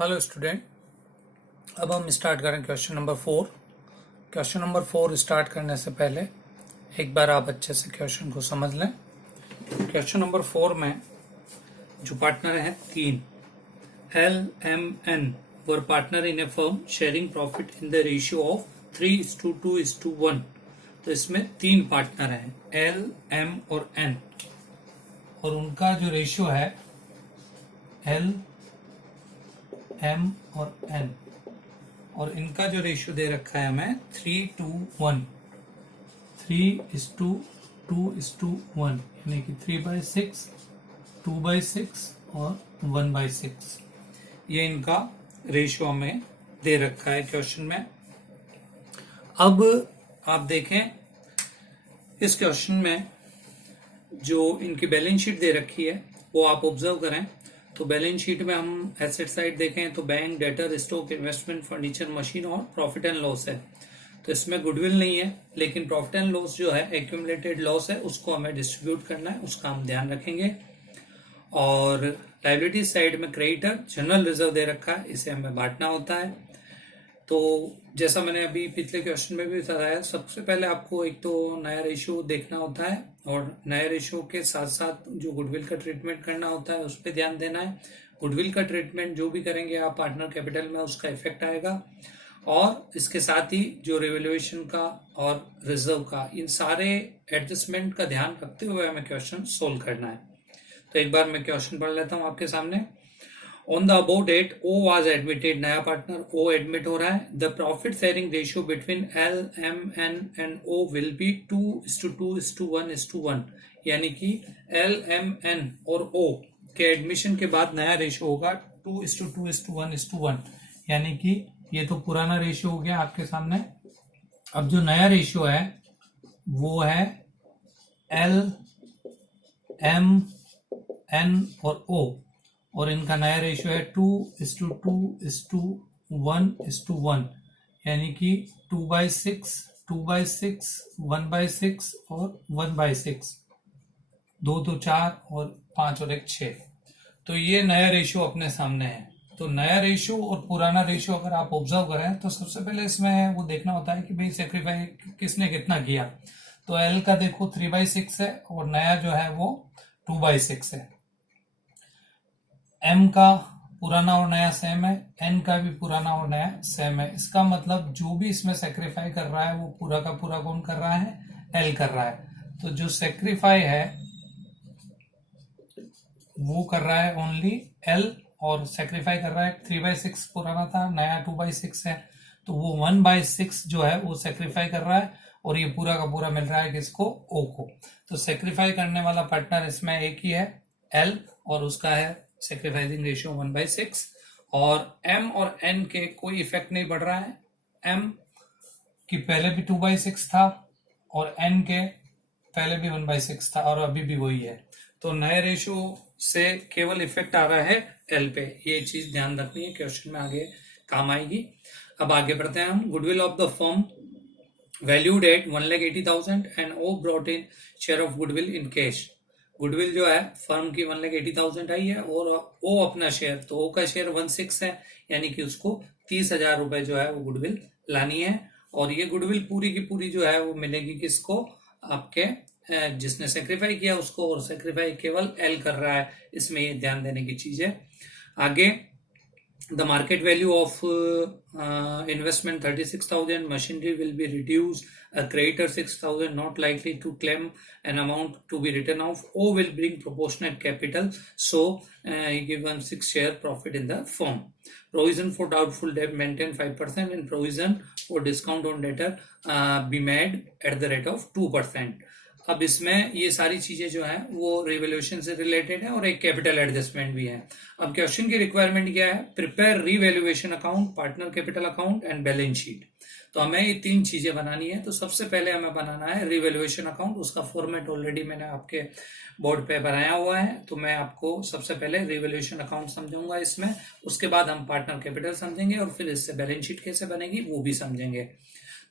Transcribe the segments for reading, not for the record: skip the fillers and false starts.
Hello student, अब हम start करें question number 4। Question number 4 start करने से पहले एक बार आप अच्छे से क्वेश्चन को समझ लें। क्वेश्चन नंबर 4 में जो पार्टनर हैं 3, LMN were partner in A firm sharing profit in the ratio of 3:2:1। तो इसमें 3 पार्टनर हैं L, M और N, और उनका जो रेशियो है L, M और N, और इनका जो रेशियो दे रखा है हमें 3:1, 3:2:1, यानी कि 3/6, 2/6 और 1/6। ये इनका रेशियो हमें दे रखा है क्वेश्चन में। अब आप देखें इस क्वेश्चन में जो इनकी बैलेंस शीट दे रखी है वो आप ऑब्जर्व करें। तो बैलेंस शीट में हम एसेट साइड देखें तो bank, debtor, stock, investment, furniture, machine और प्रॉफिट एंड लॉस है। तो इसमें गुडविल नहीं है, लेकिन प्रॉफिट एंड लॉस जो है एक्यूमुलेटेड लॉस है, उसको हमें डिस्ट्रीब्यूट करना है, उसका हम ध्यान रखेंगे। और लायबिलिटी साइड में क्रेडिटर, जनरल रिजर्व दे रखा है, इसे हमें बांटना होता है। तो जैसा मैंने अभी पिछले क्वेश्चन में भी बताया, सबसे पहले आपको एक तो नया रेशियो देखना होता है, और नया रेशियो के साथ साथ जो गुडविल का ट्रीटमेंट करना होता है उस पर ध्यान देना है। गुडविल का ट्रीटमेंट जो भी करेंगे आप पार्टनर कैपिटल में, उसका इफेक्ट आएगा। और इसके साथ ही जो रिवैल्यूएशन का और रिजर्व का, इन सारे एडजस्टमेंट का ध्यान रखते हुए हमें क्वेश्चन सोल्व करना है। तो एक बार मैं क्वेश्चन पढ़ लेता हूं आपके सामने। On the above date, O was admitted, नया पार्टनर O एडमिट हो रहा है। The profit sharing ratio between L, M, N and O will be 2:2:1:1, यानी कि L, M, N और O के एडमिशन के बाद नया रेशियो होगा 2:2:1:1, यानी कि ये तो पुराना रेशियो हो गया आपके सामने। अब जो नया रेशियो है वो है L, M, N और O, और इनका नया रेशियो है 2:2:1:1, यानी कि 2/6, 2/6, 1/6 और 1/6, 2 तो 4 और 5 और 1 6। तो ये नया रेशियो अपने सामने है। तो नया रेशियो और पुराना रेशियो अगर आप ऑब्जर्व करें तो सबसे पहले इसमें वो देखना होता है कि भाई सेक्रीफाई किसने कितना किया। तो एल का देखो 3/6 है, और नया जो है वो 2/6 है। M का पुराना और नया सेम है, N का भी पुराना और नया सेम है। इसका मतलब जो भी इसमें सेक्रीफाई कर रहा है वो पूरा का पूरा कौन कर रहा है? L कर रहा है। तो जो सेक्रीफाई है वो कर रहा है ओनली L, और सेक्रीफाई कर रहा है 3/6 पुराना था, नया 2/6 है, तो वो 1/6 जो है वो सेक्रीफाई कर रहा है, और ये पूरा का पूरा मिल रहा है किसको? O को। तो सेक्रीफाई करने वाला पार्टनर इसमें एक ही है, L, और उसका है सेक्रीफाइसिंग रेशियो 1/6। और M और N के कोई इफेक्ट नहीं पड़ रहा है। M की पहले भी 2/6 था, और N के पहले भी 1/6 था, और अभी भी वही है। तो नए रेशियो से केवल इफेक्ट आ रहा है L पे। ये चीज ध्यान रखनी है, क्वेश्चन में आगे काम आएगी। अब आगे बढ़ते हैं हम। Goodwill of the firm valued at 1,80,000 and O brought in share of goodwill in cash. Goodwill जो है फर्म की 1,80,000 आई है, और O अपना शेयर, तो O का शेयर 1/6 है, यानी कि उसको 30,000 रुपए जो है वो गुडविल लानी है। और ये गुडविल पूरी की पूरी जो है वो मिलेगी किसको? आपके जिसने सेक्रीफाई किया उसको, और सेक्रीफाई केवल L कर रहा है। इसमें ये ध्यान देने की चीज है। आगे the market value of investment 36,000, machinery will be reduced, a creditor 6,000, not likely to claim an amount to be written off. O will bring proportionate capital, so he given 6 share profit in the firm. Provision for doubtful debt maintain 5%, and provision for discount on debtor be made at the rate of 2%. अब इसमें ये सारी चीजें जो है वो revaluation से related है, और एक कैपिटल एडजस्टमेंट भी है। अब क्वेश्चन की रिक्वायरमेंट क्या है? Prepare revaluation account, partner capital account and balance sheet. तो हमें ये 3 चीजें बनानी है। तो सबसे पहले हमें बनाना है रिवैल्यूएशन अकाउंट। उसका फॉर्मेट ऑलरेडी मैंने आपके बोर्ड पे बनाया हुआ है, तो मैं आपको सबसे पहले रिवैल्यूएशन अकाउंट समझाऊंगा इसमें, उसके बाद हम पार्टनर कैपिटल समझेंगे, और फिर इससे बैलेंस शीट कैसे बनेगी वो भी समझेंगे।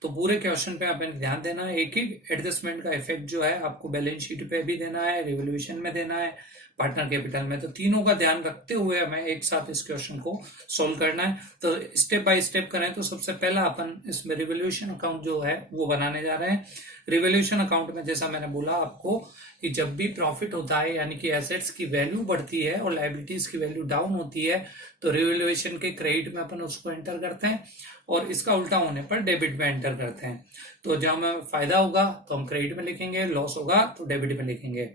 तो पूरे क्वेश्चन पे आपने ध्यान देना है। एक ही एडजस्टमेंट का इफेक्ट जो है आपको बैलेंस शीट पे भी देना है, रिवैल्यूएशन में देना है, पार्टनर कैपिटल में। तो तीनों का ध्यान रखते हुए हमें एक साथ इस क्वेश्चन को सोल्व करना है। तो स्टेप बाय स्टेप करें तो सबसे पहला अपन इसमें रिवोल्यूशन अकाउंट जो है वो बनाने जा रहे हैं। रिवोल्यूशन अकाउंट में जैसा मैंने बोला आपको कि जब भी प्रॉफिट होता है यानी कि एसेट्स की वैल्यू बढ़ती है और लायबिलिटीज की वैल्यू डाउन होती है तो रिवोल्यूशन के क्रेडिट में अपन उसको एंटर करते हैं और इसका उल्टा होने पर डेबिट में एंटर करते हैं। तो जब हमें फायदा होगा तो हम क्रेडिट में लिखेंगे, लॉस होगा तो डेबिट में लिखेंगे।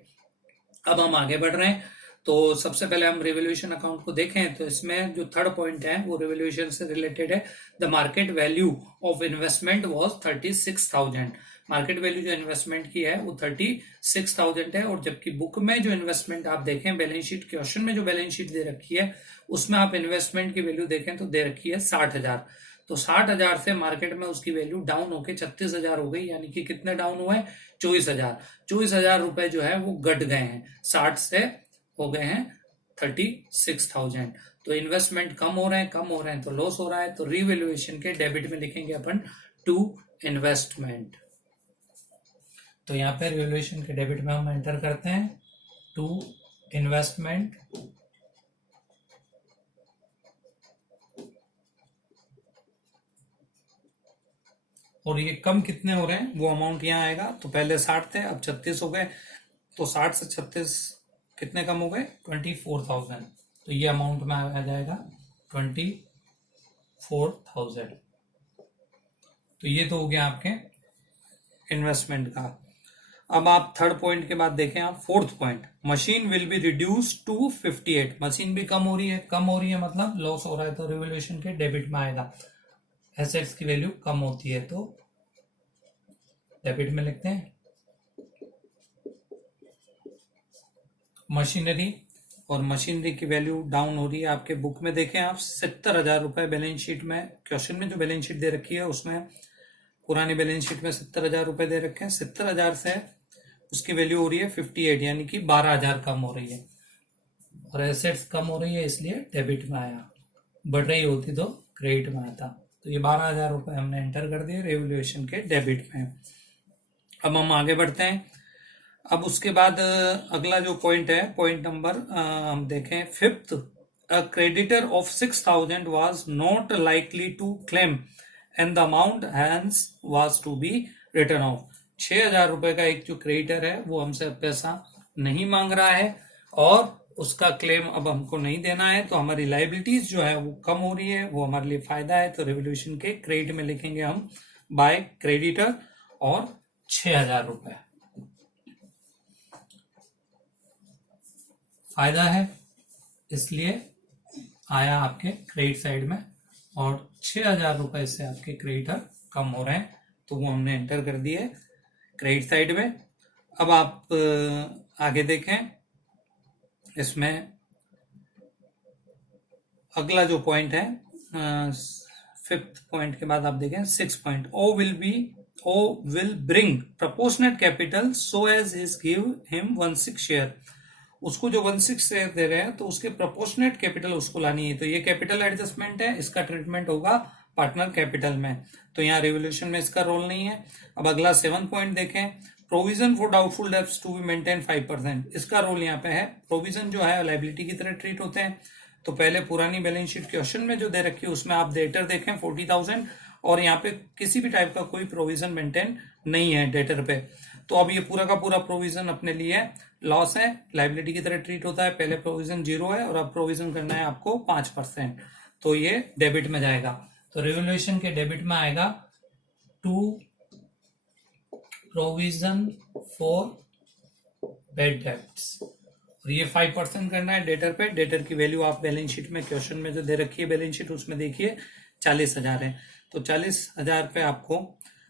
अब हम आगे बढ़ रहे हैं। तो सबसे पहले हम रिवोल्यूशन अकाउंट को देखें तो इसमें जो थर्ड पॉइंट है वो रिवोल्यूशन से रिलेटेड है। The market value of investment was 36,000। Market value जो इन्वेस्टमेंट की है वो 36,000 है और जबकि बुक में जो इन्वेस्टमेंट आप देखें, बैलेंस शीट क्वेश्चन में जो बैलेंस शीट दे रखी है उसमें आप इन्वेस्टमेंट की वैल्यू देखें तो दे रखी है 60,000। तो 60,000 से मार्केट में उसकी वैल्यू डाउन होकर 36,000 हो गई, यानी कि कितने डाउन हुए? 24,000। 24,000 रुपए जो है वो घट गए हैं, 60 से हो गए हैं 36,000। तो इन्वेस्टमेंट कम हो रहे हैं तो लॉस हो रहा है। तो रिवैल्यूएशन के डेबिट में लिखेंगे अपन टू इन्वेस्टमेंट। तो यहाँ पे रिवैल्यूएशन के डेबिट में हम एंटर करते हैं टू इन्वेस्टमेंट। और ये कम कितने हो रहे हैं वो अमाउंट यहाँ आएगा। तो पहले 60 थे, अब 36 हो गए, तो 60 से 36 कितने कम हो गए? 24,000। तो ये अमाउंट में आ जाएगा 24,000। तो ये तो हो गया आपके इन्वेस्टमेंट का। अब आप थर्ड पॉइंट के बाद देखें आप fourth point, machine will be reduce to 58। Machine भी कम हो रही है मतलब लॉस हो रहा है तो रिवैल्यूएशन के डेबिट में आएगा। एसेट्स की वैल्यू कम होती है तो डेबिट में लिखते हैं। मशीनरी, और मशीनरी की वैल्यू डाउन हो रही है। आपके बुक में देखें आप 70,000 रुपए बैलेंस शीट में, क्वेश्चन में जो बैलेंस शीट दे रखी है उसमें पुरानी बैलेंस शीट में 70,000 रुपए दे रखे हैं। 70,000 से उसकी वैल्यू हो रही है 58, यानी कि 12,000 कम हो रही है और एसेट्स कम हो रही है इसलिए डेबिट में आया। बढ़ रही होती तो क्रेडिट में आता। तो ये 12,000 रुपए हमने एंटर कर दिए रिवैल्यूएशन के डेबिट में। अब हम आगे बढ़ते हैं। अब उसके बाद अगला जो पॉइंट है, पॉइंट नंबर हम देखें fifth, a creditor of 6,000 was not likely to claim and the amount hence was to be return of. 6,000 रुपए का एक जो क्रेडिटर है वो हमसे पैसा नहीं मांग रहा है और उसका क्लेम अब हमको नहीं देना है। तो हमारी लाइबिलिटीज जो है वो कम हो रही है, वो हमारे लिए फायदा है। तो रिवोल्यूशन के क्रेडिट में लिखेंगे हम बाय क्रेडिटर और 6,000 रुपए फायदा है इसलिए आया आपके क्रेडिट साइड में और 6,000 रुपए से आपके क्रेडिटर कम हो रहे हैं तो वो हमने एंटर कर दिए क्रेडिट साइड में। अब आप आगे देखें, इसमें अगला जो पॉइंट है फिफ्थ पॉइंट के बाद आप देखें six point, O will bring proportionate capital so as his give him 1/6 share. उसको जो 1/6 शेयर दे रहे हैं तो उसके प्रोपोर्शनेट कैपिटल उसको लानी है। तो ये कैपिटल एडजस्टमेंट है, इसका ट्रीटमेंट होगा पार्टनर कैपिटल में। तो यहाँ रिवोल्यूशन में इसका रोल नहीं है। अब अगला 7 पॉइंट देखें, provision for doubtful debts to be maintain 5%। इसका रोल यहाँ पे है। प्रोविजन जो है लाइबिलिटी की तरह ट्रीट होते हैं। तो पहले पुरानी बैलेंस शीट क्वेश्चन में जो दे रखी है उसमें आप डेटर देखें 40,000 और यहाँ पे किसी भी टाइप का कोई प्रोविजन मेंटेन नहीं है डेटर पे। तो अब ये पूरा का पूरा प्रोविजन अपने लिए लॉस है, लाइबिलिटी की तरह ट्रीट होता है। पहले प्रोविजन 0 है और अब प्रोविजन करना है आपको 5%, तो ये डेबिट में जाएगा। तो रिवोल्यूशन के डेबिट में आएगा to provision for bad debts और ये 5% करना है डेटर पे। डेटर की वैल्यू आप बैलेंस शीट में क्वेश्चन में जो दे रखी है बैलेंस शीट उसमें देखिए 40,000 है। तो 40,000 पे आपको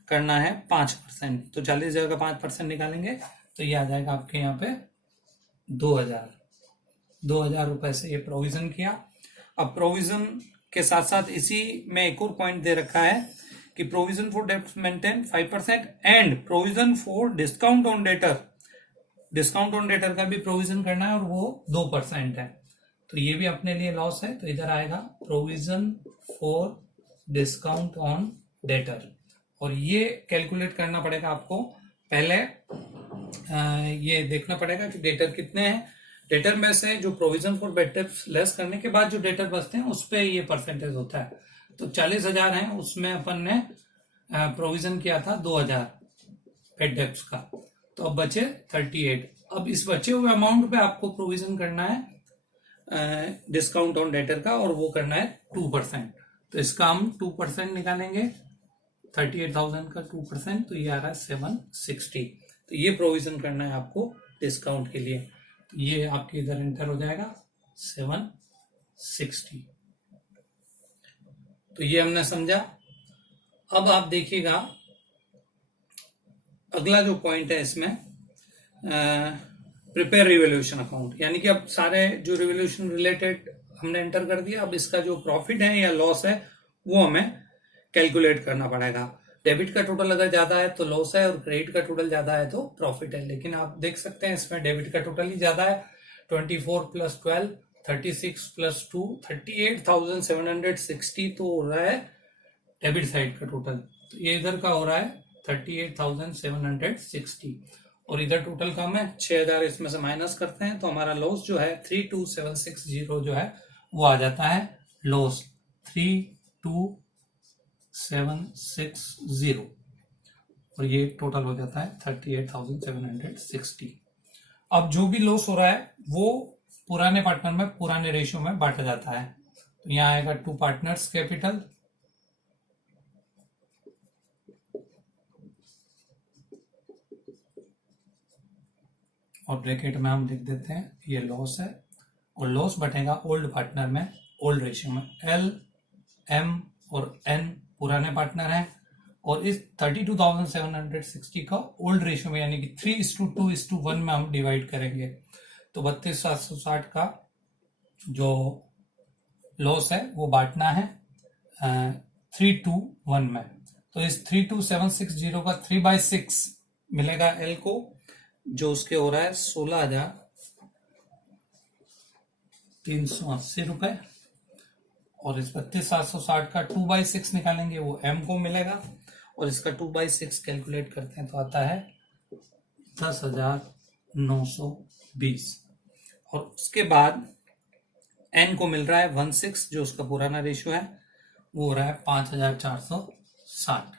करना है 5%। तो 40,000 का 5% निकालेंगे तो ये आ जाएगा आपके यहाँ पे 2,000 रुपए से ये प्रोविजन किया। अब प्रोविजन के साथ साथ इसी में एक और पॉइंट दे रखा है कि provision for debts maintain 5% and provision for discount on debtor. Discount on debtor का भी प्रोविजन करना है और वो 2% है। तो ये भी अपने लिए लॉस है। तो इधर आएगा provision for discount on debtor और ये कैलकुलेट करना पड़ेगा आपको। पहले ये देखना पड़ेगा कि डेटर कितने हैं। डेटर में से जो provision for bad debts less करने के बाद जो डेटर बचते हैं उस पे ये परसेंटेज होता है। तो 40,000 है, उसमें अपन ने प्रोविजन किया था 2,000 बेड डेट्स का, तो अब बचे 38। अब इस बचे हुए अमाउंट पे आपको प्रोविजन करना है डिस्काउंट ऑन डेटर का, और वो करना है 2%। तो इसका हम 2% निकालेंगे, 38,000 का 2%, तो ये आ रहा है 760। तो ये प्रोविजन करना है आपको डिस्काउंट के लिए। तो ये आपके इधर एंटर हो जाएगा 760। तो ये हमने समझा। अब आप देखिएगा अगला जो पॉइंट है इसमें, प्रिपेयर रिवोल्यूशन अकाउंट, यानी कि अब सारे जो रिवोल्यूशन रिलेटेड हमने एंटर कर दिया। अब इसका जो प्रॉफिट है या लॉस है वो हमें कैलकुलेट करना पड़ेगा। डेबिट का टोटल अगर ज्यादा है तो लॉस है, और क्रेडिट का टोटल ज्यादा है तो प्रॉफिट है। लेकिन आप देख सकते हैं इसमें डेबिट का टोटल ही ज्यादा है, 24 + 12, 36 + 2, 38,760 तो हो रहा है डेबिट साइड का टोटल। तो ये इधर का हो रहा है 38,760, और इधर टोटल कम है 6,000, इसमें से माइनस करते हैं तो हमारा लॉस जो है 32,760 जो है वो आ जाता है लॉस 32,760, और ये टोटल हो जाता है 38,760। अब जो भी लॉस हो रहा है वो पुराने पार्टनर में पुराने रेशियो में बांटा जाता है। तो यहाँ आएगा 2 पार्टनर्स कैपिटल, और ब्रैकेट में हम लिख देते हैं ये लॉस है, और लॉस बटेगा ओल्ड पार्टनर में, ओल्ड रेशियो में। L, M और N पुराने पार्टनर हैं, और इस 32,760 का ओल्ड रेशियो में यानी कि 3:2:1 में हम डिवाइड करेंगे। तो 32,760 का जो लॉस है वो बांटना है 3:1 में। तो इस 32,760 का 3/6 मिलेगा L को, जो उसके हो रहा है 16,380 रुपए, और इस 32,760 का 2/6 निकालेंगे वो M को मिलेगा, और इसका 2/6 कैलकुलेट करते हैं तो आता है 10,920। और उसके बाद N को मिल रहा है 16, जो उसका पुराना रेशियो है वो हो रहा है 5,460।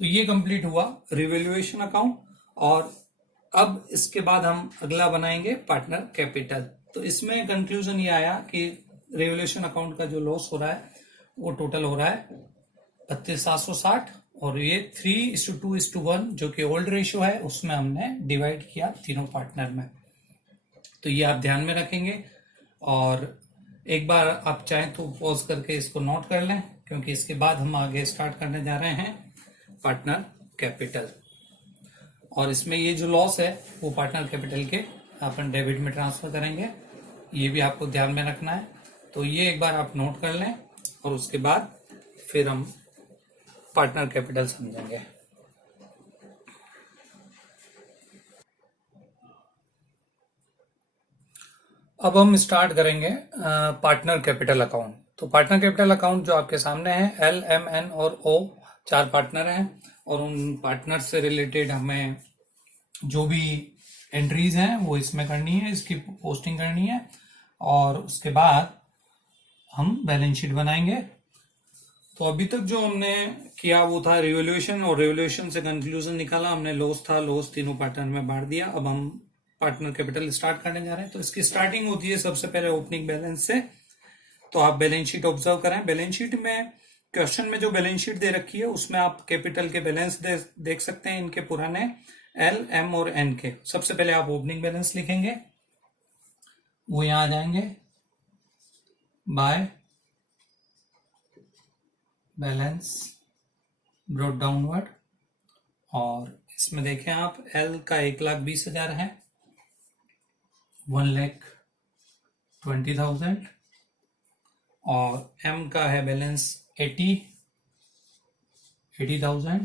तो ये कंप्लीट हुआ रिवैल्यूएशन अकाउंट। और अब इसके बाद हम अगला बनाएंगे पार्टनर कैपिटल। तो इसमें कंक्लूजन ये आया कि रिवैल्यूएशन अकाउंट का जो लॉस हो रहा है वो टोटल हो रहा है 32,760, और ये 3:2:1 जो कि ओल्ड रेशियो है उसमें हमने डिवाइड किया तीनों पार्टनर में। तो ये आप ध्यान में रखेंगे, और एक बार आप चाहें तो पॉज करके इसको नोट कर लें, क्योंकि इसके बाद हम आगे स्टार्ट करने जा रहे हैं पार्टनर कैपिटल। और इसमें ये जो लॉस है वो पार्टनर कैपिटल के अपन डेबिट में ट्रांसफर करेंगे, ये भी आपको ध्यान में रखना है। तो ये एक बार आप नोट कर लें, और उसके बाद फिर हम पार्टनर कैपिटल समझेंगे। अब हम स्टार्ट करेंगे पार्टनर कैपिटल अकाउंट। तो पार्टनर कैपिटल अकाउंट जो आपके सामने है, L, M, N और O 4 पार्टनर हैं, और उन पार्टनर से रिलेटेड हमें जो भी एंट्रीज हैं वो इसमें करनी है, इसकी पोस्टिंग करनी है, और उसके बाद हम बैलेंस शीट बनाएंगे। तो अभी तक जो हमने किया वो था रिवैल्यूएशन, और रिवैल्यूएशन से कंक्लूजन निकाला हमने, लॉस था, लॉस तीनों पार्टनर में बांट दिया। अब हम पार्टनर कैपिटल स्टार्ट करने जा रहे हैं। तो इसकी स्टार्टिंग होती है सबसे पहले ओपनिंग बैलेंस से। तो आप बैलेंस शीट ऑब्जर्व करें। बैलेंस शीट में क्वेश्चन में जो बैलेंस शीट दे रखी है उसमें आप कैपिटल के बैलेंस देख सकते हैं, इनके पुराने L, M और N के। सबसे पहले आप ओपनिंग बैलेंस लिखेंगे, वो यहां आ जाएंगे बाय बैलेंस ब्रॉट डाउनवर्ड, और इसमें देखें आप L का 1,20,000 है, 1,20,000, और M का है बैलेंस 80,000,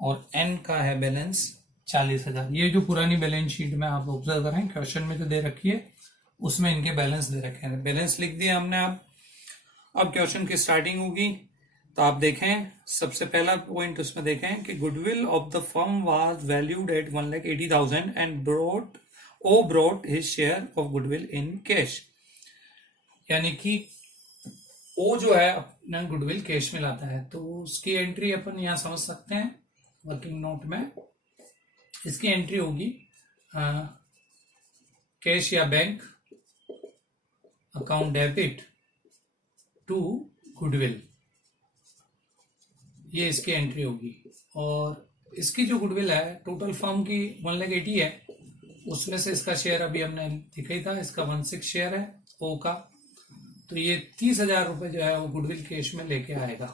और N का है बैलेंस 40,000। ये जो पुरानी बैलेंस शीट में आप ऑब्जर्व करें, क्वेश्चन में जो दे रखी है उसमें इनके बैलेंस दे रखे हैं। बैलेंस लिख दिया हमने। अब क्वेश्चन की स्टार्टिंग होगी तो आप देखें सबसे पहला पॉइंट उसमें देखें कि goodwill of the firm was valued at 1,80,000 and brought his share of goodwill in cash. यानी कि ओ जो है अपना गुडविल कैश में लाता है, तो उसकी एंट्री अपन यहां समझ सकते हैं वर्किंग नोट में। इसकी एंट्री होगी कैश या bank account debit to goodwill, ये इसकी एंट्री होगी। और इसकी जो गुडविल है टोटल फर्म की 1,80,000 है, उसमें से इसका शेयर अभी हमने दिखा ही था, इसका 1/6 शेयर है ओ का। तो ये 30,000 रुपए जो है वो गुडविल कैश में लेके आएगा।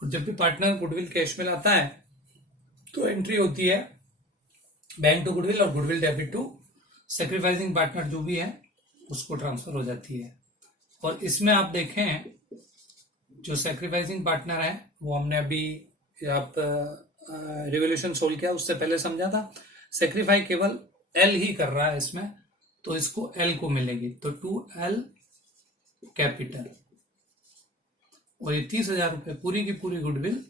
और जब भी पार्टनर गुडविल कैश में लाता है तो एंट्री होती है बैंक टू गुडविल और goodwill debit to sacrificing partner जो भी है उसको ट्रांसफर हो जाती है। और इसमें आप देखें जो सेक्रीफाइसिंग पार्टनर है वो हमने अभी आप रिवोल्यूशन सोल्व किया उससे पहले समझा था, सेक्रीफाई केवल एल ही कर रहा है इसमें, तो इसको एल को मिलेगी, तो 2L कैपिटल। और ये 30,000 रुपए पूरी की पूरी गुडविल,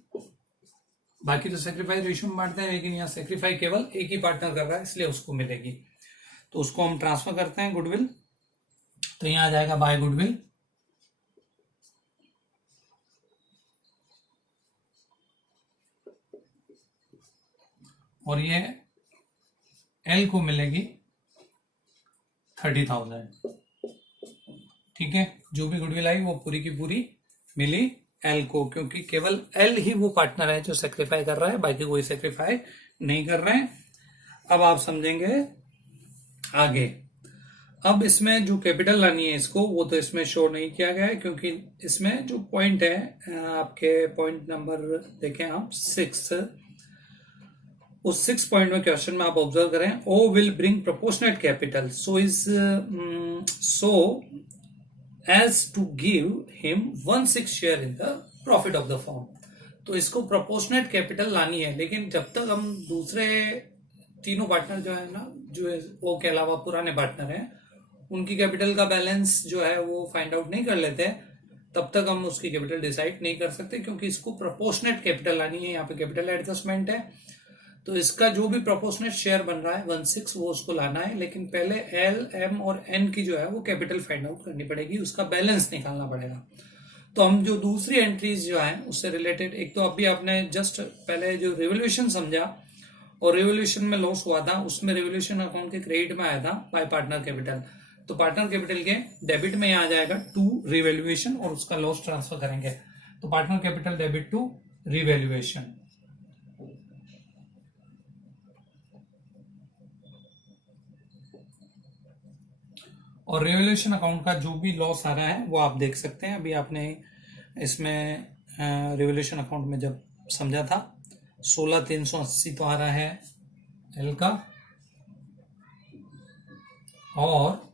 बाकी तो सेक्रीफाई रेशियो में बांटते हैं, लेकिन यहाँ सेक्रीफाई केवल एक ही पार्टनर कर रहा है इसलिए उसको मिलेगी। तो उसको हम ट्रांसफर करते हैं गुडविल, तो यहाँ आ जाएगा बाय गुडविल, और ये एल को मिलेगी 30,000। ठीक है, जो भी गुडविल आई वो पूरी की पूरी मिली एल को, क्योंकि केवल एल ही वो पार्टनर है जो सेक्रीफाई कर रहा है, बाकी कोई सेक्रीफाई नहीं कर रहे हैं। अब आप समझेंगे आगे। अब इसमें जो कैपिटल लानी है इसको, वो तो इसमें शो नहीं किया गया है, क्योंकि इसमें जो पॉइंट है आपके पॉइंट नंबर देखें आप 6, उस 6 पॉइंट में क्वेश्चन में आप ऑब्जर्व करें, O will bring proportionate capital so as to give him 1/6 share in the profit of the firm. तो इसको प्रोपोर्शनेट कैपिटल लानी है, लेकिन जब तक हम दूसरे तीनों पार्टनर जो है ना, जो ओ के अलावा पुराने पार्टनर हैं, उनकी कैपिटल का बैलेंस जो है वो फाइंड आउट नहीं कर लेते, तब तक हम उसकी कैपिटल डिसाइड नहीं कर सकते, क्योंकि इसको प्रोपोर्शनेट कैपिटल लानी है। यहाँ पे कैपिटल एडजस्टमेंट है, तो इसका जो भी प्रोपोर्शनेट शेयर बन रहा है 1/6 वो उसको लाना है, लेकिन पहले एल, एम और एन की जो है वो कैपिटल फाइंड आउट करनी पड़ेगी, उसका बैलेंस निकालना पड़ेगा। तो हम जो दूसरी एंट्रीज जो है उससे रिलेटेड, एक तो अभी आपने जस्ट पहले जो रिवोल्यूशन समझा और रिवोल्यूशन में लॉस हुआ था, उसमें रिवोल्यूशन अकाउंट के क्रेडिट में आया था बाय पार्टनर कैपिटल, तो पार्टनर कैपिटल के डेबिट में यहाँ आ जाएगा टू रिवैल्यूएशन और उसका लॉस ट्रांसफर करेंगे, तो partner capital debit to revaluation. और रिवैल्यूएशन अकाउंट का जो भी लॉस आ रहा है वो आप देख सकते हैं। अभी आपने इसमें रिवैल्यूएशन अकाउंट में जब समझा था 16,380 तो आ रहा है एल का, और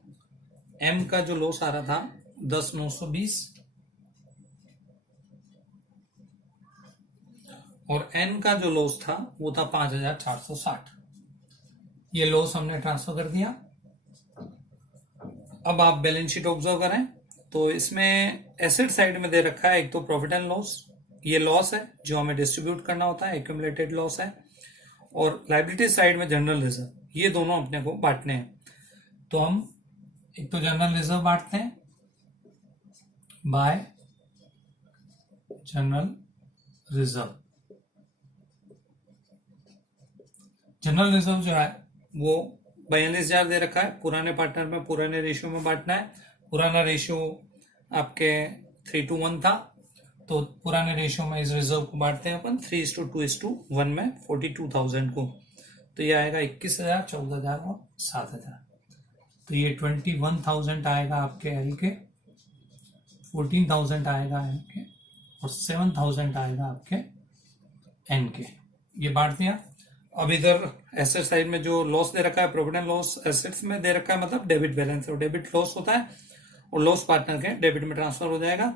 एम का जो लॉस आ रहा था 10,920, और एन का जो लॉस था वो था 5,460। ये लॉस हमने ट्रांसफर कर दिया। अब आप बैलेंस शीट ऑब्जर्व करें तो इसमें एसेट साइड में दे रखा है एक तो प्रॉफिट एंड लॉस, ये लॉस है जो हमें डिस्ट्रीब्यूट करना होता है, एक्यूमुलेटेड लॉस है, और लायबिलिटी साइड में जनरल रिजर्व, ये दोनों अपने को बांटने हैं। तो हम एक तो जनरल रिजर्व बांटते हैं bye general reserve. General reserve जो है वो 42,000 दे रखा है, पुराने पार्टनर में पुराने रेशियो में बांटना है। पुराना रेशियो आपके 3:1 था, तो पुराने रेशियो में इस रिजर्व को बांटते हैं अपन 3:2:1 में 42,000 को, तो ये आएगा 21,000, 14,000 और 7,000। तो ये 21,000 आएगा आपके एल के, 14,000 आएगा एम के, और 7,000 आएगा आपके एन के। ये बांट दिया। अब इधर एसेट साइड में जो लॉस दे रखा है, प्रॉफिट एंड लॉस एसेट्स में दे रखा है, मतलब डेबिट बैलेंस, और डेबिट लॉस होता है और लॉस पार्टनर के डेबिट में ट्रांसफर हो जाएगा।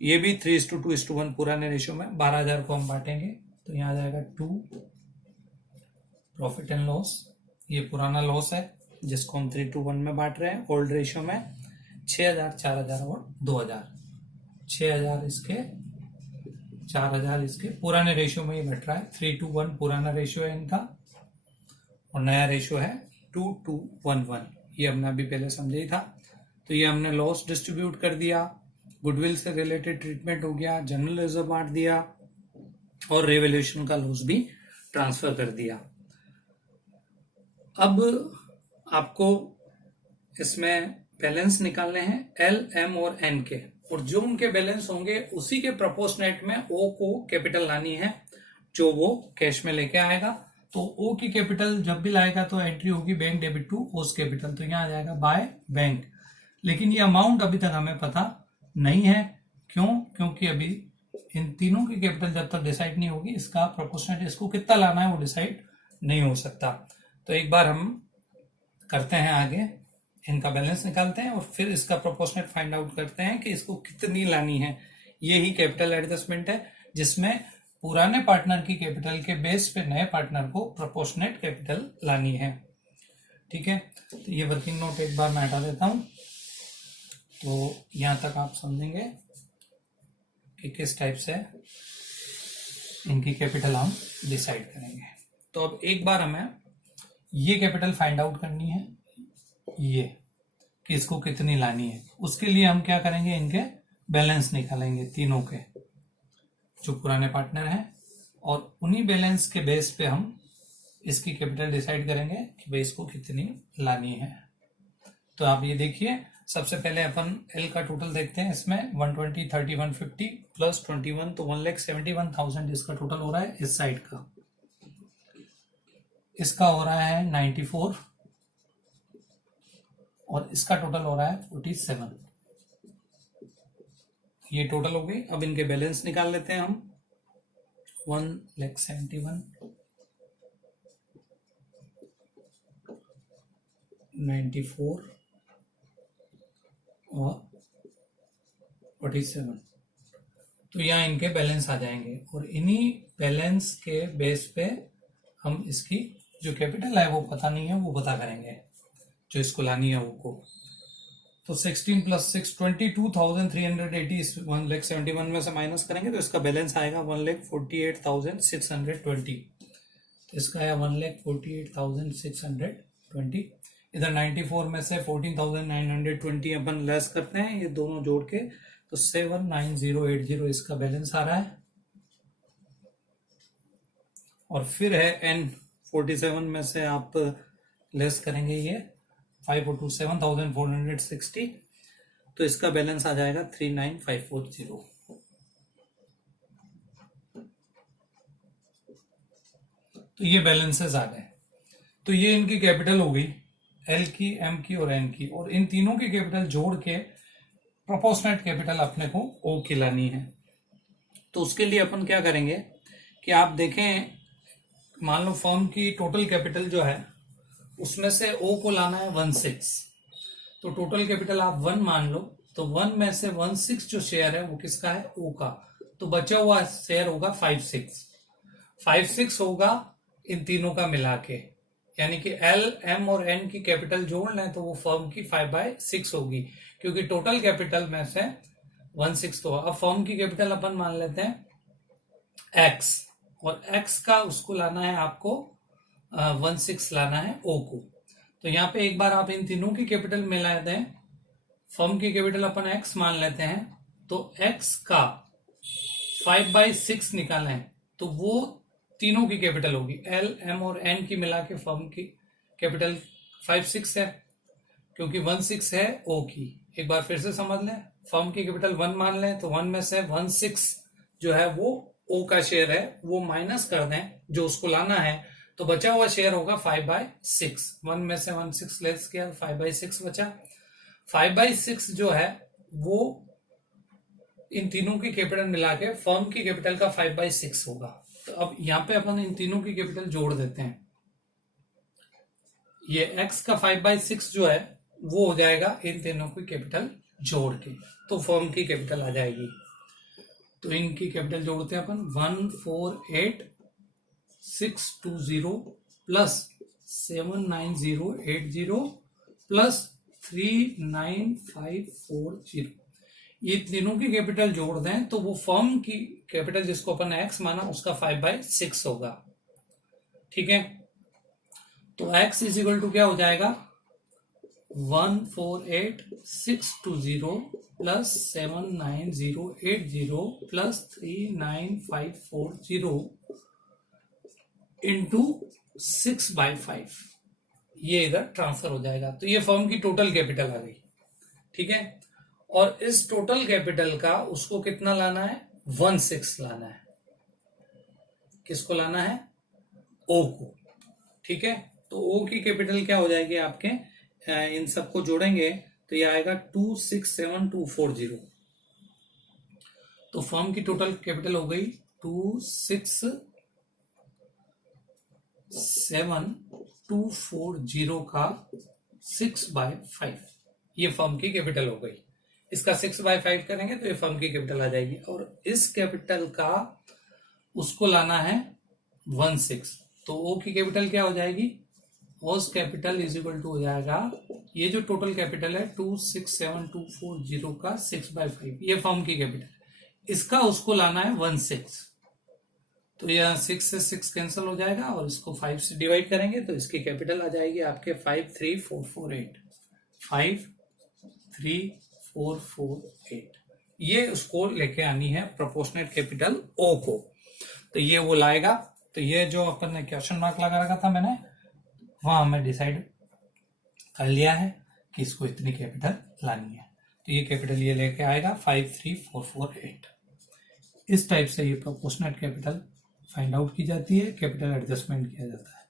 ये भी 3:2:1 पुराने रेशियो में 12,000 को हम बांटेंगे, तो यहाँ आ जाएगा 2 प्रॉफिट एंड लॉस, ये पुराना लॉस है जिसको हम 3:1 में बांट रहे हैं ओल्ड रेशियो में, 6,000, 4,000 और 2,000। 6,000 इसके 4000 इसके पुराने रेशियो में ही घट रहा है। 3:1 पुराना रेशियो है इनका और नया रेशियो है 2:1. ये हमने अभी पहले समझा ही था। तो ये हमने लॉस डिस्ट्रीब्यूट कर दिया, गुडविल से रिलेटेड ट्रीटमेंट हो गया, जनरल रिजर्व बांट दिया और रेवल्यूशन का लॉस भी ट्रांसफर कर दिया। अब आपको इसमें बैलेंस निकालने हैं एल, एम और एन के, और जो उनके बैलेंस होंगे उसी के प्रोपोर्शनेट में ओ को कैपिटल लानी है जो वो कैश में लेके आएगा। तो ओ की कैपिटल जब भी लाएगा तो एंट्री होगी बैंक डेबिट टू ओस कैपिटल, तो यहाँ आ जाएगा बाय बैंक। लेकिन ये अमाउंट अभी तक हमें पता नहीं है, क्यों? क्योंकि अभी इन तीनों की कैपिटल जब तक डिसाइड नहीं होगी, इसका प्रोपोर्शनेट इसको कितना लाना है वो डिसाइड नहीं हो सकता। तो एक बार हम करते हैं आगे, इनका बैलेंस निकालते हैं और फिर इसका प्रोपोर्शनेट फाइंड आउट करते हैं कि इसको कितनी लानी है। ये ही कैपिटल एडजस्टमेंट है जिसमें पुराने पार्टनर की कैपिटल के बेस पे नए पार्टनर को प्रोपोर्शनेट कैपिटल लानी है। ठीक है, तो ये वर्किंग नोट एक बार मैं हटा देता हूं, तो यहां तक आप समझेंगे कि किस टाइप से इनकी कैपिटल हम डिसाइड करेंगे। तो अब एक बार हमें ये कैपिटल फाइंड आउट करनी है, ये कि इसको कितनी लानी है। उसके लिए हम क्या करेंगे, इनके बैलेंस निकालेंगे तीनों के जो पुराने पार्टनर हैं, और उन्हीं बैलेंस के बेस पे हम इसकी कैपिटल डिसाइड करेंगे कि भाई इसको कितनी लानी है। तो आप ये देखिए, सबसे पहले अपन एल का टोटल देखते हैं। इसमें 120, 30, 150 प्लस 21 तो 1,71,000 इसका टोटल हो रहा है। इस साइड का इसका हो रहा है 94 और इसका टोटल हो रहा है 47। ये टोटल हो गई। अब इनके बैलेंस निकाल लेते हैं हम। 1,71,000 94 और 47, तो यहाँ इनके बैलेंस आ जाएंगे और इन्हीं बैलेंस के बेस पे हम इसकी जो कैपिटल है वो पता नहीं है वो पता करेंगे, जो इसको लानी है वो को। तो 16 + 6 22,380 इस 1,71,000 में से माइनस करेंगे तो इसका बैलेंस आएगा 1,48,620। तो इसका है 1,48,620। इधर 94 में से 14,920 अपन लेस करते हैं, ये दोनों जोड़ के, तो 79080 इसका बैलेंस आ रहा है। और फिर है एन, 47 में से आप लेस करेंगे ये 502 7,460, तो इसका बैलेंस आ जाएगा 39,540। तो ये बैलेंसेस आ गए। तो ये इनकी कैपिटल हो गई, एल की, एम की और एन की, और इन तीनों की कैपिटल जोड़ के प्रोपोर्शनेट कैपिटल अपने को ओ की लानी है। तो उसके लिए अपन क्या करेंगे कि आप देखें, मान लो फर्म की टोटल कैपिटल जो है उसमें से ओ को लाना है 16, तो टोटल कैपिटल आप 1 मान लो, तो 1 में से 16 जो शेयर है वो किसका है, ओ का। तो बचा हुआ शेयर होगा 56 होगा इन तीनों का मिला के, यानी कि एल, एम और एन की कैपिटल जोड़ लें तो वो फर्म की 5/6 होगी, क्योंकि टोटल कैपिटल में से 16 तो। अब फर्म की कैपिटल अपन मान लेते हैं एक्स, और एक्स का उसको लाना है आपको 16 लाना है ओ को। तो यहाँ पे एक बार आप इन तीनों की कैपिटल मिला दें, फर्म की कैपिटल अपन एक्स मान लेते हैं, तो एक्स का 5/6 निकालें तो वो तीनों की कैपिटल होगी, एल, एम और एन की मिला के फर्म की कैपिटल 56 है, क्योंकि 16 है ओ की। एक बार फिर से समझ लें, फर्म की कैपिटल 1 मान लें, तो 1 में से 16 जो है वो ओ का शेयर है, वो माइनस कर दें जो उसको लाना है, तो बचा हुआ शेयर होगा 5/6। 1 में से 16 लेस किया, 5/6 बचा। 5/6 जो है वो इन तीनों की कैपिटल मिला के फर्म की कैपिटल का 5/6 होगा। तो अब यहाँ पे अपन इन तीनों की कैपिटल जोड़ देते हैं। ये x का 5/6 जो है वो हो जाएगा इन तीनों की कैपिटल जोड़ के, तो फर्म की कैपिटल आ जाएगी। तो इनकी कैपिटल जोड़ते हैं अपन, 148,620 प्लस 79080 प्लस 39540, ये तीनों की कैपिटल जोड़ दें तो वो फर्म की कैपिटल जिसको अपन एक्स माना उसका 5/6 होगा। ठीक है, तो x इज इक्वल टू क्या हो जाएगा 148,620 प्लस 79080 प्लस 39540 इंटू 6/5। ये इधर ट्रांसफर हो जाएगा। तो ये फर्म की टोटल कैपिटल आ गई। ठीक है, और इस टोटल कैपिटल का उसको कितना लाना है 16 लाना है। किसको लाना है ओ को। ठीक है, तो ओ की कैपिटल क्या हो जाएगी आपके, इन सबको जोड़ेंगे तो ये आएगा 267240। तो फर्म की टोटल कैपिटल हो गई 267240 का 6/5। ये फर्म की कैपिटल हो गई। इसका 6/5 करेंगे तो ये फर्म की कैपिटल आ जाएगी। और इस कैपिटल का उसको लाना है 16। तो ओ की कैपिटल क्या हो जाएगी, ओस कैपिटल इज इक्वल टू हो जाएगा, ये जो टोटल कैपिटल है 267240 का 6/5, ये फर्म की कैपिटल। इसका उसको लाना है 16। तो यह 6 से 6 कैंसिल हो जाएगा और इसको 5 से डिवाइड करेंगे तो इसकी कैपिटल आ जाएगी आपके 53448। 53448 ये उसको लेके आनी है प्रोपोर्शनेट कैपिटल ओ को। तो ये वो लाएगा। तो ये जो अपन ने क्वेश्चन मार्क लगा रखा था मैंने, वहां हमें डिसाइड कर लिया है कि इसको इतनी कैपिटल लानी है। तो ये कैपिटल ये लेके आएगा 53448। इस टाइप से ये प्रोपोर्शनेट कैपिटल फाइंड आउट की जाती है, कैपिटल एडजस्टमेंट किया जाता है।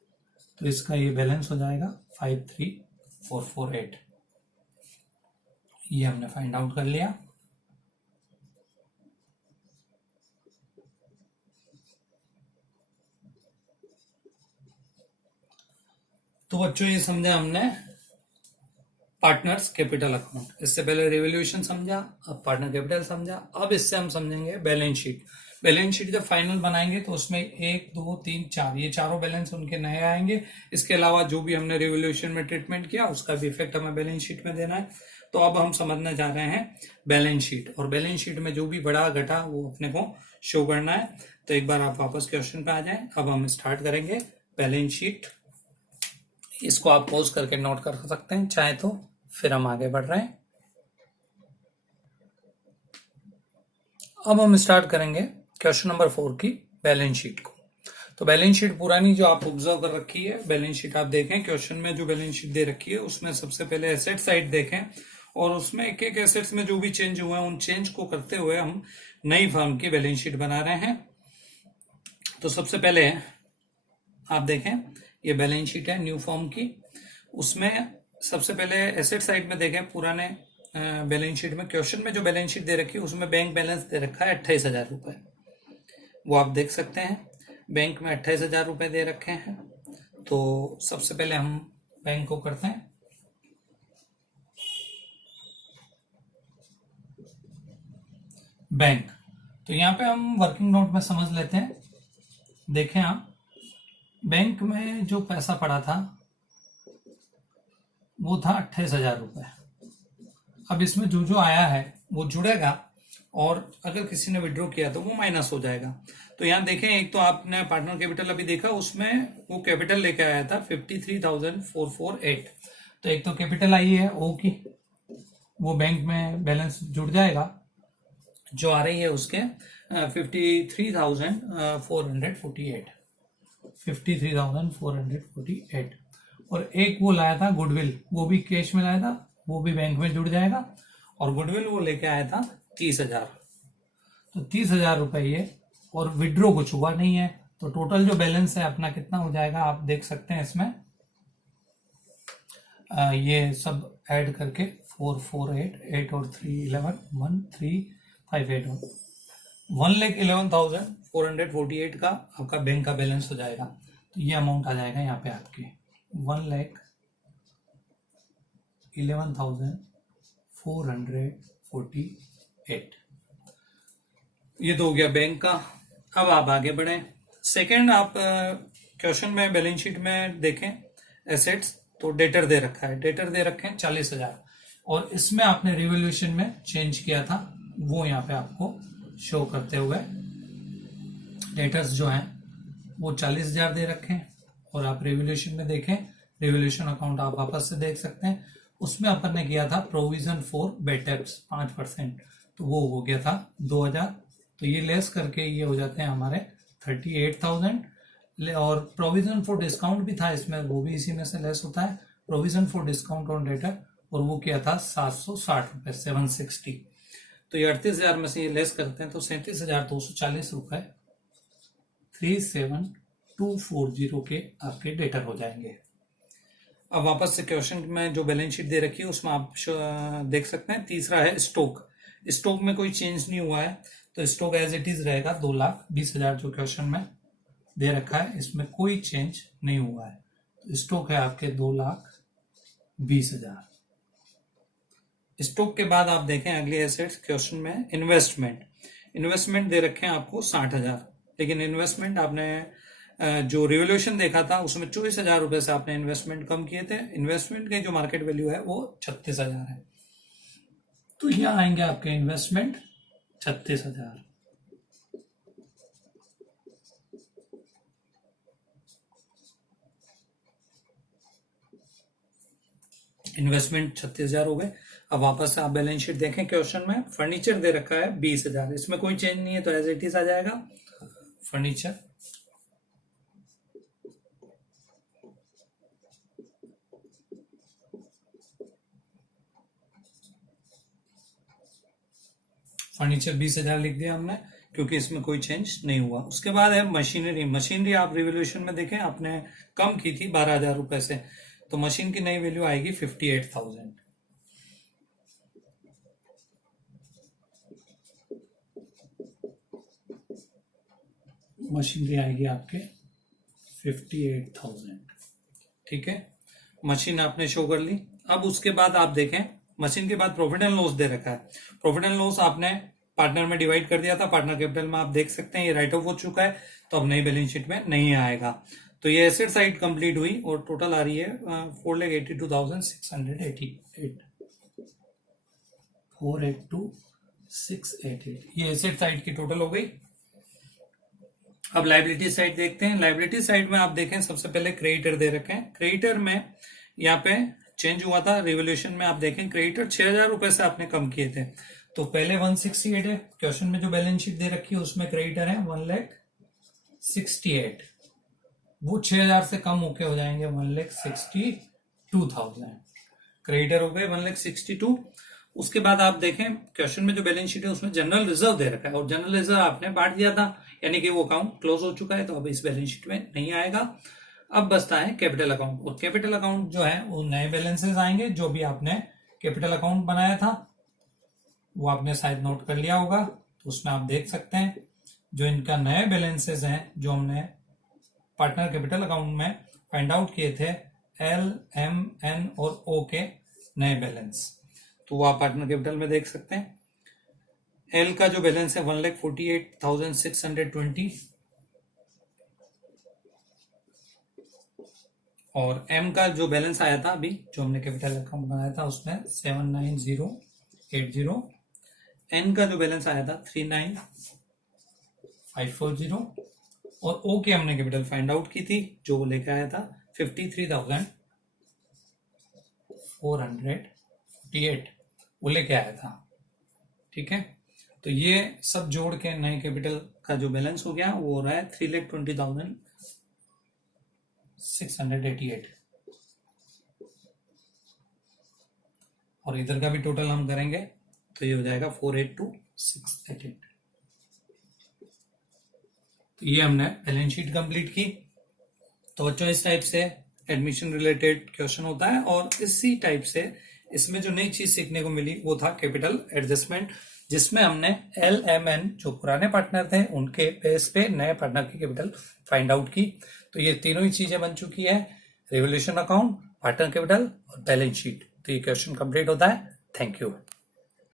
तो इसका ये बैलेंस हो जाएगा 53448। ये हमने फाइंड आउट कर लिया। तो बच्चों ये समझा हमने पार्टनर्स कैपिटल अकाउंट। इससे पहले रिवोल्यूशन समझा, अब पार्टनर कैपिटल समझा। अब इससे हम समझेंगे बैलेंस शीट। बैलेंस शीट जब फाइनल बनाएंगे तो उसमें 1 2 3 4 ये चारों बैलेंस उनके नए आएंगे। इसके अलावा जो भी हमने रिवोल्यूशन में ट्रीटमेंट किया उसका भी इफेक्ट हमें बैलेंस शीट में देना है। तो अब हम समझने जा रहे हैं बैलेंस शीट, और बैलेंस शीट में जो भी बढ़ा घटा वो अपने को शो करना है। तो एक बार आप वापस क्वेश्चन पे आ जाएं। अब हम स्टार्ट करेंगे बैलेंस शीट। इसको आप पॉज करके नोट कर सकते हैं चाहे तो, फिर हम आगे बढ़ रहे हैं। अब हम स्टार्ट करेंगे क्वेश्चन नंबर 4 की बैलेंस शीट को। तो बैलेंस शीट पुरानी जो आप ऑब्जर्व कर रखी है, बैलेंस शीट आप देखें, क्वेश्चन में जो बैलेंस शीट दे रखी है उसमें सबसे पहले एसेट साइड देखें और उसमें एक एक एसेट्स में जो भी चेंज हुआ है उन चेंज को करते हुए हम नई फर्म की बैलेंस शीट बना रहे हैं। तो सबसे पहले आप देखें ये बैलेंस शीट है न्यू फर्म की। उसमें सबसे पहले एसेट साइड में देखें पुराने बैलेंस शीट में, क्वेश्चन में जो बैलेंस शीट दे रखी है उसमें बैंक बैलेंस दे रखा है 28,000 रुपए। वो आप देख सकते हैं बैंक में 28,000 रुपए दे रखे हैं। तो सबसे पहले हम बैंक को करते हैं बैंक। तो यहाँ पे हम वर्किंग नोट में समझ लेते हैं। देखें आप, बैंक में जो पैसा पड़ा था वो था 28,000 रुपए। अब इसमें जो जो आया है वो जुड़ेगा और अगर किसी ने विड्रॉ किया तो वो माइनस हो जाएगा। तो यहाँ देखें, एक तो आपने पार्टनर कैपिटल अभी देखा, उसमें वो कैपिटल लेके आया था 53,448। तो एक तो कैपिटल आई है ओ की, वो बैंक में बैलेंस जुड़ जाएगा जो आ रही है उसके 53,448। 53,448। और एक वो लाया था गुडविल, वो भी कैश में लाया था, वो भी बैंक में जुड़ जाएगा। और गुडविल वो लेके आया था 30,000। तो 30,000 रुपए ये, और विड्रॉ कुछ हुआ नहीं है। तो टोटल जो बैलेंस है अपना कितना हो जाएगा आप देख सकते हैं इसमें। ये सब ऐड करके 448 8 और 311 1358 1,11,448 का आपका बैंक का बैलेंस हो जाएगा। तो ये अमाउंट आ जाएगा यहाँ पे आपके 1,11,448। ये तो हो गया बैंक का। अब आप आगे बढ़े। सेकंड, आप क्वेश्चन में बैलेंस शीट में देखें एसेट्स, तो डेटर दे रखा है, डेटर दे रखे हैं 40,000 और इसमें आपने रिवोल्यूशन में चेंज किया था वो यहाँ पे आपको शो करते हुए डेटर्स जो हैं वो 40,000 दे रखे हैं। और आप रिवोल्यूशन में देखें, रिवोल्यूशन अकाउंट आप वापस से देख सकते हैं, उसमें अपन ने किया था प्रोविजन फॉर बेट टैक्स 5%, तो वो हो गया था 2,000। तो ये लेस करके ये हो जाते हैं हमारे 38,000। और प्रोविजन फॉर डिस्काउंट भी था इसमें, वो भी इसी में से लेस होता है, provision for discount on debtor, और वो किया था 760 रुपए, 760। तो ये 38,000 में से ये लेस करते हैं तो 37,240 रुपए 37240 के आपके डेटर हो जाएंगे। अब वापस से क्वेश्चन में जो बैलेंस शीट दे रखी है उसमें आप देख सकते हैं, तीसरा है स्टॉक। स्टॉक में कोई चेंज नहीं हुआ है, तो स्टॉक एज इट इज रहेगा 2,20,000 जो क्वेश्चन में दे रखा है, इसमें कोई चेंज नहीं हुआ है। तो स्टॉक है आपके 2,20,000। स्टॉक के बाद आप देखें अगली एसेट्स क्वेश्चन में इन्वेस्टमेंट दे रखे हैं आपको 60,000, लेकिन इन्वेस्टमेंट आपने जो रिवोल्यूशन देखा था उसमें 24,000 रुपए से आपने इन्वेस्टमेंट कम किए थे। इन्वेस्टमेंट की जो मार्केट वैल्यू है वो 36,000 है, तो यहाँ आएंगे आपके इन्वेस्टमेंट 36,000। इन्वेस्टमेंट 36,000 हो गए। अब वापस से आप बैलेंस शीट देखें, क्वेश्चन में फर्नीचर दे रखा है 20,000, इसमें कोई चेंज नहीं है तो एज इट इज आ जाएगा फर्नीचर। फर्नीचर 20,000 लिख दिया हमने क्योंकि इसमें कोई चेंज नहीं हुआ। उसके बाद है मशीनरी आप रिवोल्यूशन में देखें आपने कम की थी 12,000 रुपए से, तो मशीन की नई वैल्यू आएगी 58,000। मशीनरी आएगी आपके 58,000, ठीक है। मशीन आपने शो कर ली। अब उसके बाद आप देखें, मशीन के बाद प्रॉफिट एंड लॉस दे रखा है। प्रॉफिट एंड लॉस आपने पार्टनर में डिवाइड कर दिया था, पार्टनर कैपिटल में आप देख सकते हैं ये राइट ऑफ हो चुका है, तो अब नई बैलेंस शीट में नहीं आएगा। तो ये एसेट साइड कंप्लीट हुई और टोटल आ रही है 4,82,688, 482,688, ये एसेट साइड की टोटल हो गई। अब लाइबिलिटी साइड देखते हैं। लाइबिलिटी साइड में आप देखें सबसे पहले क्रेडिटर दे रखे हैं। क्रेडिटर में यहाँ पे चेंज हुआ था, रिवोल्यूशन में आप देखें क्रेडिटर 6,000 रुपए से आपने कम किए थे, तो पहले 168 है, क्वेश्चन में जो बैलेंस शीट दे रखी है उसमें क्रेडिटर है 1,68,000, वो 6,000 से कम होके हो जाएंगे 1,62,000, क्रेडिटर हो गए 1,62,000। उसके बाद आप देखें क्वेश्चन में जो बैलेंस शीट है उसमें जनरल रिजर्व दे रखा है, और जनरल रिजर्व आपने बांट दिया था, यानी कि वो अकाउंट क्लोज हो चुका है, तो अब इस बैलेंस शीट में नहीं आएगा। अब बचता है कैपिटल अकाउंट, और कैपिटल अकाउंट जो है वो नए बैलेंसेस आएंगे, जो भी आपने कैपिटल अकाउंट बनाया था वो आपने शायद नोट कर लिया होगा, तो उसमें आप देख सकते हैं जो इनका नए बैलेंसेस हैं जो हमने पार्टनर कैपिटल अकाउंट में फाइंड आउट किए थे, एल, एम, एन और ओ के नए बैलेंस, तो वो आप पार्टनर कैपिटल में देख सकते हैं। एल का जो बैलेंस है 1,48,620, और एम का जो बैलेंस आया था अभी जो हमने कैपिटल अकाउंट बनाया था उसमें 79080, एन का जो बैलेंस आया था 39,540, और ओ के हमने कैपिटल फाइंड आउट की थी जो वो लेके आया था 53,448, वो लेके आया था, ठीक है। तो ये सब जोड़ के नए कैपिटल का जो बैलेंस हो गया वो हो रहा है 3,20,688, और इधर का भी टोटल हम करेंगे तो ये हो जाएगा 482,688। तो ये हमने बैलेंस शीट कंप्लीट की। तो बच्चों इस टाइप से एडमिशन रिलेटेड क्वेश्चन होता है, और इसी टाइप से इसमें जो नई चीज सीखने को मिली वो था कैपिटल एडजस्टमेंट, जिसमें हमने एल, एम, एन जो पुराने पार्टनर थे उनके बेस पे नए पार्टनर की कैपिटल फाइंड आउट की। तो ये तीनों ही चीजें बन चुकी है, रिवोल्यूशन अकाउंट, पार्टनर कैपिटल और बैलेंस शीट। तो ये क्वेश्चन कंप्लीट होता है। Thank you.